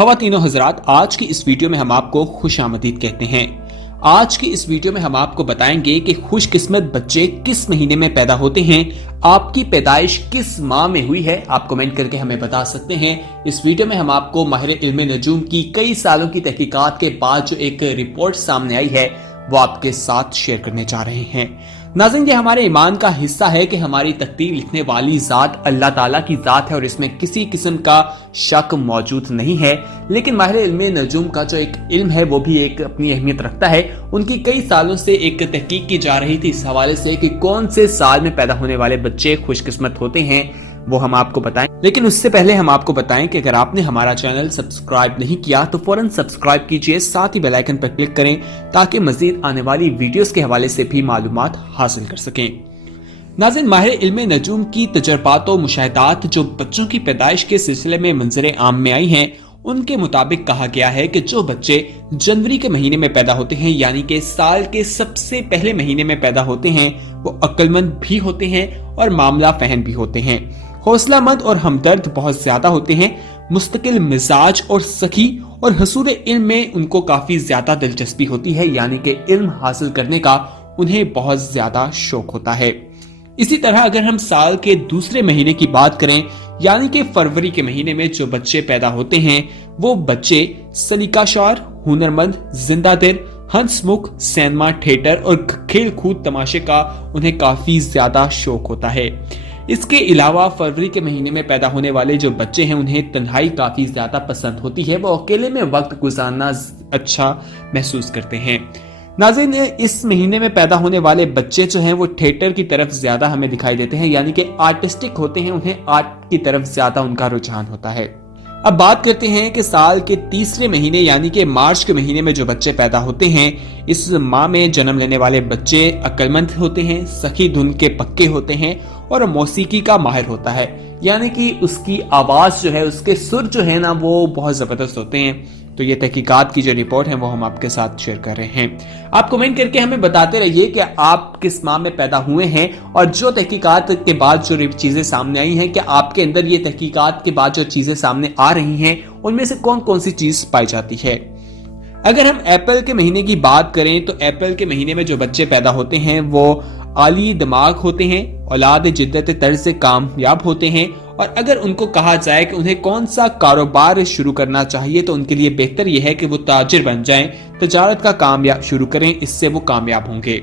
ख़वातीन और हज़रात, आज की इस वीडियो में हम आपको खुशामदीद कहते हैं। आज की इस वीडियो में हम आपको बताएंगे कि खुशकिस्मत बच्चे किस महीने में पैदा होते हैं, आपकी पैदाइश किस माह में हुई है, आप कमेंट करके हमें बता सकते हैं। इस वीडियो में हम आपको माहिर इल्म नजूम की कई सालों की तहकीकात के बाद जो एक रिपोर्ट सामने आई है वो आपके साथ शेयर करने जा रहे हैं। नाज़रीन, ये हमारे ईमान का हिस्सा है कि हमारी तकदीर लिखने वाली ज़ात अल्लाह ताला की ज़ात है और इसमें किसी किस्म का शक मौजूद नहीं है। लेकिन माहिर इल्म नजूम का जो एक इल्म है वो भी एक अपनी अहमियत रखता है। उनकी कई सालों से एक तहकीक की जा रही थी इस हवाले से कि कौन से साल में पैदा होने वाले बच्चे खुशकिस्मत होते हैं, वो हम आपको बताएं। लेकिन उससे पहले हम आपको बताएं कि अगर आपने हमारा चैनल सब्सक्राइब नहीं किया तो फौरन सब्सक्राइब कीजिए, साथ ही बेल आइकन पर क्लिक करें ताकि मजीद आने वाली वीडियोस के हवाले से भी मालूमात हासिल कर सकें। नाज़रीन, माहिर इल्म नजूम की तजर्बात और मुशाहिदात जो बच्चों की पैदाइश के सिलसिले में मंजर आम में आई हैं, उनके मुताबिक कहा गया है कि जो बच्चे जनवरी के महीने में पैदा होते हैं, यानी कि साल के सबसे पहले महीने में पैदा होते हैं, वो अक्लमंद भी होते हैं और मामला फहम भी होते हैं, हौसलामंद और हमदर्द बहुत ज्यादा होते हैं, मुस्तकिल मिजाज और सखी और हसूर इल्म में उनको काफी ज्यादा दिलचस्पी होती है, यानी कि इल्म हासिल करने का उन्हें बहुत ज्यादा शौक होता है। इसी तरह अगर हम साल के दूसरे महीने की बात करें, यानी कि फरवरी के महीने में जो बच्चे पैदा होते हैं, वो बच्चे सलीकाशार, हुनरमंद, जिंदा दिल, हंसमुख, सिनेमा, थिएटर और खेल कूद तमाशे का उन्हें काफी ज्यादा शौक होता है। इसके अलावा फरवरी के महीने में पैदा होने वाले जो बच्चे हैं उन्हें तन्हाई काफी ज्यादा पसंद होती है, वो अकेले में वक्त गुजारना अच्छा महसूस करते हैं। नाज़रीन, इस महीने में पैदा होने वाले बच्चे जो हैं वो थिएटर की तरफ ज्यादा हमें दिखाई देते हैं, यानी कि आर्टिस्टिक होते हैं, उन्हें आर्ट की तरफ ज्यादा उनका रुझान होता है। अब बात करते हैं कि साल के तीसरे महीने यानी कि मार्च के महीने में जो बच्चे पैदा होते हैं, इस माह में जन्म लेने वाले बच्चे अक्लमंद होते हैं, सखी धुन के पक्के होते हैं और मौसीकी का माहिर होता है, यानी कि उसकी आवाज जो है, उसके सुर जो है ना, वो बहुत जबरदस्त होते हैं। तो ये तहकीकात की जो रिपोर्ट है वो हम आपके साथ शेयर कर रहे हैं। आप कमेंट करके हमें बताते रहिए कि आप किस माह में पैदा हुए हैं और जो तहकीकात के बाद जो चीजें सामने आई हैं, कि आपके अंदर ये तहकीकात के बाद जो चीजें सामने आ रही हैं उनमें से कौन कौन सी चीज पाई जाती है। अगर हम अप्रैल के महीने की बात करें तो अप्रैल के महीने में जो बच्चे पैदा होते हैं वो आली दिमाग होते हैं, औलाद जिद्दत तर्ज से कामयाब होते हैं, और अगर उनको कहा जाए कि उन्हें कौन सा कारोबार शुरू करना चाहिए तो उनके लिए बेहतर यह है कि वो ताजिर बन जाएं, तजारत का काम शुरू करें, इससे वो कामयाब होंगे।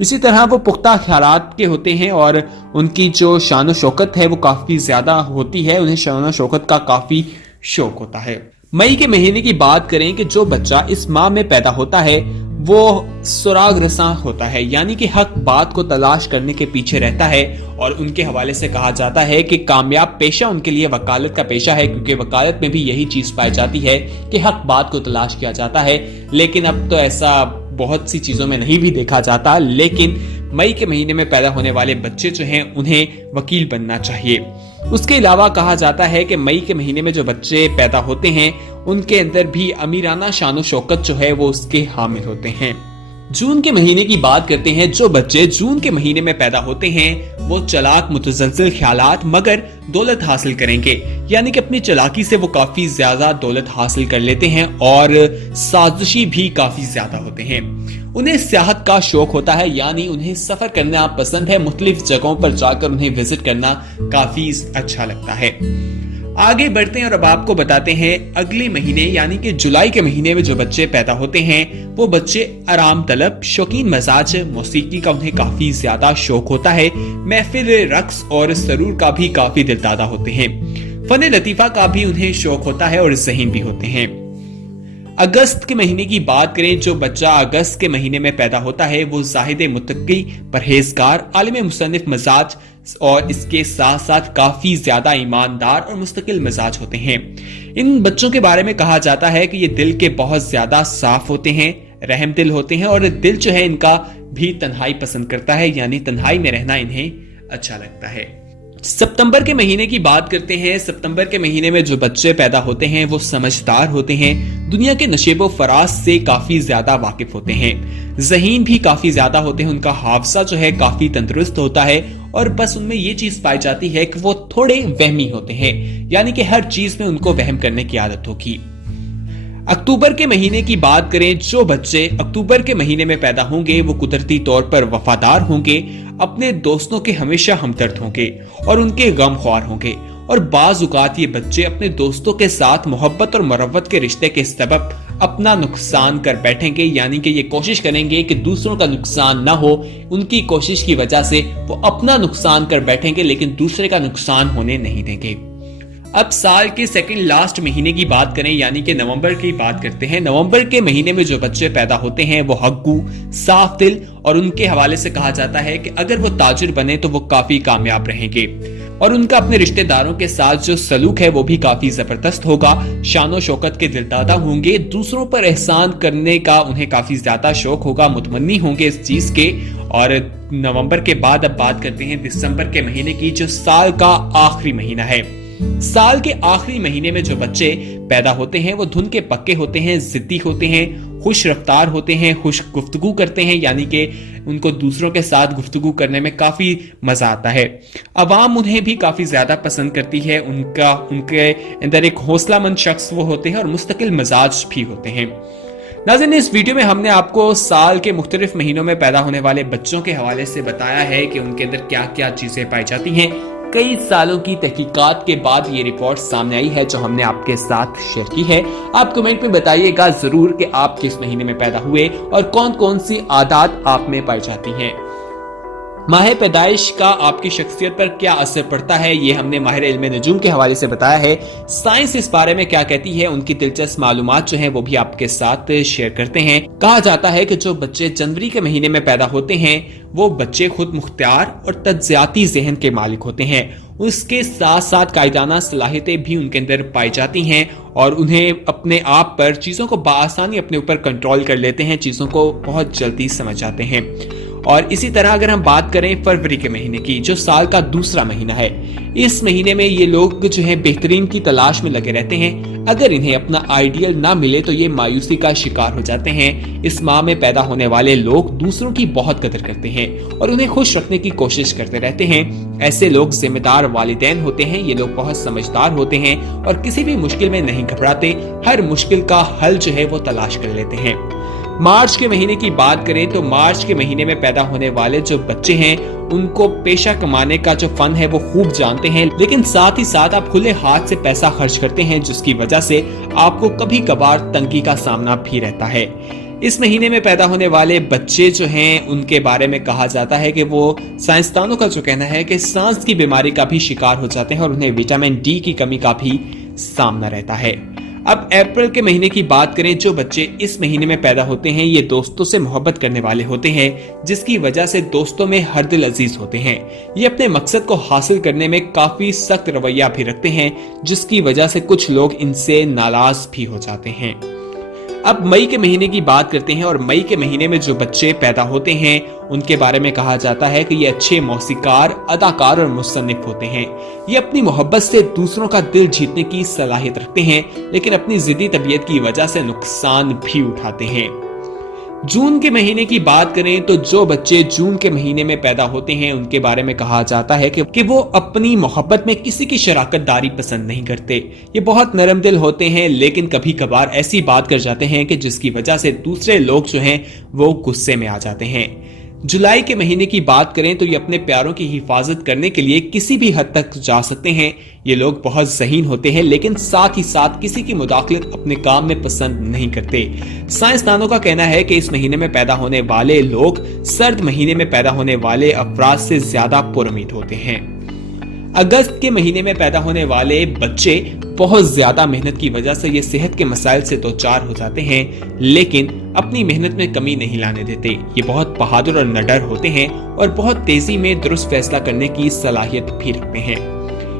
इसी तरह वो पुख्ता ख्यालात के होते हैं और उनकी जो शान शौकत है वो काफी ज्यादा होती है, उन्हें शान शौकत का काफी शौक होता है। मई के महीने की बात करें कि जो बच्चा इस माह में पैदा होता है वो सुराग रसां होता है, यानी कि हक बात को तलाश करने के पीछे रहता है, और उनके हवाले से कहा जाता है कि कामयाब पेशा उनके लिए वकालत का पेशा है, क्योंकि वकालत में भी यही चीज पाई जाती है कि हक बात को तलाश किया जाता है। लेकिन अब तो ऐसा बहुत सी चीजों में नहीं भी देखा जाता, लेकिन मई के महीने में पैदा होने वाले बच्चे जो हैं उन्हें वकील बनना चाहिए। उसके अलावा कहा जाता है कि मई के महीने में जो बच्चे पैदा होते हैं उनके अंदर भी अमीराना शान शौकत जो है वो उसके हामिल होते हैं। जून के महीने की बात करते हैं, जो बच्चे जून के महीने में पैदा होते हैं वो चलाक, मुतज़लज़िल ख्यालात मगर दौलत हासिल करेंगे, यानी कि अपनी चलाकी से वो काफी ज्यादा दौलत हासिल कर लेते हैं और साजिशी भी काफी ज्यादा होते हैं। उन्हें सियाहत का शौक होता है, यानी उन्हें सफर करना पसंद है, मुख्तलिफ जगहों पर जाकर उन्हें विजिट करना काफी अच्छा लगता है। आगे बढ़ते हैं और अब आपको बताते हैं अगले महीने यानी कि जुलाई के महीने में जो बच्चे पैदा होते हैं वो बच्चे आराम तलब, शौकीन मजाज, मौसीकी का उन्हें काफी ज्यादा शौक होता है, महफिल, रक्स और सरूर का भी काफी दिलदादा होते हैं, फन लतीफा का भी उन्हें शौक होता है और ज़हीन भी होते हैं। अगस्त के महीने की बात करें, जो बच्चा अगस्त के महीने में पैदा होता है वो जाहिद, मुत्तकी, परहेजगार, आलिम, मुसन्निफ मजाज और इसके साथ साथ काफी ज्यादा ईमानदार और मुस्तकिल मजाज होते हैं। इन बच्चों के बारे में कहा जाता है कि ये दिल के बहुत ज्यादा साफ होते हैं, रहम दिल होते हैं और दिल जो है इनका भी तन्हाई पसंद करता है, यानी तन्हाई में रहना इन्हें अच्छा लगता है। सितंबर के महीने की बात करते हैं। सितंबर के महीने में जो बच्चे पैदा होते हैं वो समझदार होते हैं, दुनिया के नशेबो फराज से काफी ज्यादा वाकिफ होते हैं, ज़हीन भी काफी ज्यादा होते हैं, उनका हाफजा जो है काफी तंदुरुस्त होता है और बस उनमें ये चीज पाई जाती है कि वो थोड़े वहमी होते हैं, यानी कि हर चीज में उनको वहम करने की आदत होगी। अक्टूबर के महीने की बात करें, जो बच्चे अक्टूबर के महीने में पैदा होंगे वो कुदरती तौर पर वफादार होंगे, अपने दोस्तों के हमेशा हमदर्द होंगे और उनके गमख्वार होंगे। और बाज़ औक़ात ये बच्चे अपने दोस्तों के साथ मोहब्बत और मरवत के रिश्ते के सबब अपना नुकसान कर बैठेंगे, यानी कि ये कोशिश करेंगे कि दूसरों का नुकसान ना हो। उनकी कोशिश की वजह से वो अपना नुकसान कर बैठेंगे लेकिन दूसरे का नुकसान होने नहीं देंगे। अब साल के सेकंड लास्ट महीने की बात करें, यानी कि नवंबर की बात करते हैं। नवंबर के महीने में जो बच्चे पैदा होते हैं वो हग्गू, साफ दिल और उनके हवाले से कहा जाता है कि अगर वो ताजिर बने तो वो काफी कामयाब रहेंगे और उनका अपने रिश्तेदारों के साथ जो सलूक है वो भी काफी जबरदस्त होगा। शानो शौकत के दिलदादा होंगे, दूसरों पर एहसान करने का उन्हें काफी ज्यादा शौक होगा, मुतमन्नी होंगे इस चीज के। और नवंबर के बाद अब बात करते हैं दिसंबर के महीने की, जो साल का आखिरी महीना है। साल के आखिरी महीने में जो बच्चे पैदा होते हैं वो धुन के पक्के होते हैं, जिद्दी होते हैं, खुश रफ्तार होते हैं, खुश गुफ्तगू करते हैं, यानी कि उनको दूसरों के साथ गुफ्तगू करने में काफी मजा आता है। अवाम उन्हें भी काफी ज्यादा पसंद करती है, उनके अंदर एक हौसलामंद शख्स वो होते हैं और मुस्तकिल मिजाज भी होते हैं। नाज़रीन, इस वीडियो में हमने आपको साल के मुख्तलिफ महीनों में पैदा होने वाले बच्चों के हवाले से बताया है कि उनके अंदर क्या क्या चीजें पाई जाती हैं। कई सालों की तहकीकात के बाद ये रिपोर्ट सामने आई है जो हमने आपके साथ शेयर की है। आप कमेंट में बताइएगा जरूर कि आप किस महीने में पैदा हुए और कौन कौन सी आदत आप में पाई जाती हैं। माह पैदाइश का आपकी शख्सियत पर क्या असर पड़ता है, ये हमने माहिर इल्म नजूम के हवाले से बताया है। साइंस इस बारे में क्या कहती है, उनकी दिलचस्प मालूमात जो हैं वो भी आपके साथ शेयर करते हैं। कहा जाता है कि जो बच्चे जनवरी के महीने में पैदा होते हैं वो बच्चे खुद मुख्तियार और तज्जियाती ज़हन के मालिक होते हैं। उसके साथ साथ कायदाना सलाहियतें भी उनके अंदर पाई जाती हैं और उन्हें अपने आप पर चीज़ों को बआसानी अपने ऊपर कंट्रोल कर लेते हैं, चीज़ों को बहुत जल्दी समझ जाते हैं। और इसी तरह अगर हम बात करें फरवरी के महीने की, जो साल का दूसरा महीना है, इस महीने में ये लोग जो है बेहतरीन की तलाश में लगे रहते हैं। अगर इन्हें अपना आइडियल ना मिले तो ये मायूसी का शिकार हो जाते हैं। इस माह में पैदा होने वाले लोग दूसरों की बहुत कदर करते हैं और उन्हें खुश रखने की कोशिश करते रहते हैं। ऐसे लोग जिम्मेदार वालिदैन होते हैं। ये लोग बहुत समझदार होते हैं और किसी भी मुश्किल में नहीं घबराते, हर मुश्किल का हल जो है वो तलाश कर लेते हैं। मार्च के महीने की बात करें तो मार्च के महीने में पैदा होने वाले जो बच्चे हैं उनको पेशा कमाने का जो फन है वो खूब जानते हैं, लेकिन साथ ही साथ आप खुले हाथ से पैसा खर्च करते हैं, जिसकी वजह से आपको कभी कभार तंगी का सामना भी रहता है। इस महीने में पैदा होने वाले बच्चे जो हैं उनके बारे में कहा जाता है कि वो साइंसदानों का जो कहना है कि सांस की बीमारी का भी शिकार हो जाते हैं और उन्हें विटामिन डी की कमी का भी सामना रहता है। अब अप्रैल के महीने की बात करें, जो बच्चे इस महीने में पैदा होते हैं ये दोस्तों से मोहब्बत करने वाले होते हैं, जिसकी वजह से दोस्तों में हर दिल अजीज होते हैं। ये अपने मकसद को हासिल करने में काफी सख्त रवैया भी रखते हैं, जिसकी वजह से कुछ लोग इनसे नाराज भी हो जाते हैं। अब मई के महीने की बात करते हैं और मई के महीने में जो बच्चे पैदा होते हैं उनके बारे में कहा जाता है कि ये अच्छे मौसीकार, अदाकार और मुसन्निफ होते हैं। ये अपनी मोहब्बत से दूसरों का दिल जीतने की सलाहियत रखते हैं, लेकिन अपनी जिद्दी तबीयत की वजह से नुकसान भी उठाते हैं। जून के महीने की बात करें तो जो बच्चे जून के महीने में पैदा होते हैं उनके बारे में कहा जाता है कि वो अपनी मोहब्बत में किसी की शराकतदारी पसंद नहीं करते। ये बहुत नरम दिल होते हैं, लेकिन कभी कभार ऐसी बात कर जाते हैं कि जिसकी वजह से दूसरे लोग जो हैं वो गुस्से में आ जाते हैं। जुलाई के महीने की बात करें तो ये अपने प्यारों की हिफाजत करने के लिए किसी भी हद तक जा सकते हैं। ये लोग बहुत ज़हीन होते हैं, लेकिन साथ ही साथ किसी की मुदाखलत अपने काम में पसंद नहीं करते। साइंसदानों का कहना है कि इस महीने में पैदा होने वाले लोग सर्द महीने में पैदा होने वाले अफराद से ज्यादा पुरुमीद होते हैं। अगस्त के महीने में पैदा होने वाले बच्चे बहुत ज्यादा मेहनत की वजह से ये सेहत के मसाइल से दो चार हो जाते हैं, लेकिन अपनी मेहनत में कमी नहीं लाने देते। ये बहुत बहादुर और निडर होते हैं और बहुत तेजी में दुरुस्त फैसला करने की सलाहियत भी रखते हैं।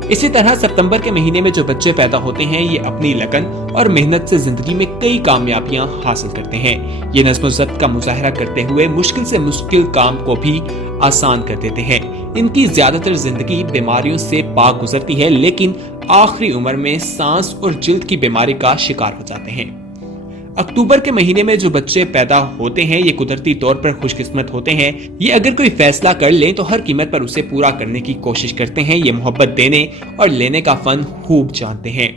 इसी तरह सितंबर के महीने में जो बच्चे पैदा होते हैं ये अपनी लगन और मेहनत से जिंदगी में कई कामयाबियां हासिल करते हैं। ये नज़्म ज़ब्त का मुजाहरा करते हुए मुश्किल से मुश्किल काम को भी आसान कर देते हैं। इनकी ज्यादातर जिंदगी बीमारियों से पाक गुजरती है, लेकिन आखिरी उम्र में सांस और जिल्द की बीमारी का शिकार हो जाते हैं। अक्टूबर के महीने में जो बच्चे पैदा होते हैं ये कुदरती तौर पर खुशकिस्मत होते हैं। ये अगर कोई फैसला कर लें तो हर कीमत पर उसे पूरा करने की कोशिश करते हैं। ये मोहब्बत देने और लेने का फन खूब जानते हैं।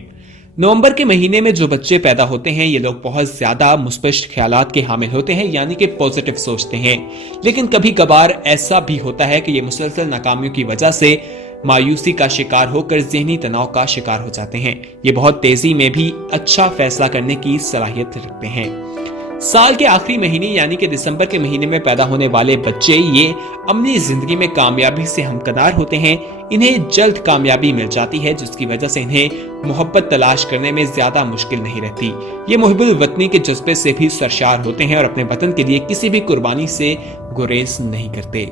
नवंबर के महीने में जो बच्चे पैदा होते हैं ये लोग बहुत ज्यादा मुस्बित ख्यालात के हामिल होते हैं, यानी कि पॉजिटिव सोचते हैं। लेकिन कभी कभार ऐसा भी होता है कि ये मुसलसल नाकामियों की वजह से मायूसी का शिकार होकर ज़हनी तनाव का शिकार हो जाते हैं। ये बहुत तेजी में भी अच्छा फैसला करने की सलाहियत रखते हैं। साल के आखिरी महीने यानी कि दिसंबर के महीने में पैदा होने वाले बच्चे ये अपनी जिंदगी में कामयाबी से हमकदार होते हैं। इन्हें जल्द कामयाबी मिल जाती है, जिसकी वजह से इन्हें मोहब्बत तलाश करने में ज्यादा मुश्किल नहीं रहती। ये मुहिब्बुल वतनी के जज्बे से भी सरशार होते हैं और अपने वतन के लिए किसी भी कुर्बानी से गुरेज नहीं करते।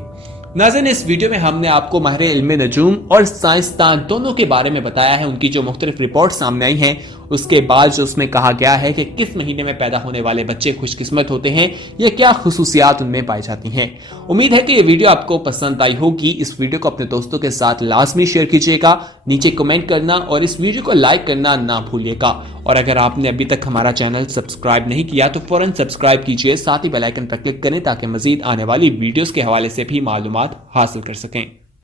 नाज़रीन, इस वीडियो में हमने आपको माहिर इल्म नजूम और साइंसदान दोनों के बारे में बताया है। उनकी जो मुख्तलिफ रिपोर्ट सामने आई हैं, उसके बाद जो उसमें कहा गया है कि किस महीने में पैदा होने वाले बच्चे खुशकिस्मत होते हैं, ये क्या खुसूसियात उनमें पाई जाती हैं। उम्मीद है कि ये वीडियो आपको पसंद आई होगी। इस वीडियो को अपने दोस्तों के साथ लाजमी शेयर कीजिएगा, नीचे कमेंट करना और इस वीडियो को लाइक करना ना भूलिएगा। और अगर आपने अभी तक हमारा चैनल सब्सक्राइब नहीं किया तो फौरन सब्सक्राइब कीजिए, साथ ही बेल आइकन पर क्लिक करें ताकि मजीद आने वाली वीडियोस के हवाले से भी मालूमात हासिल कर सकें।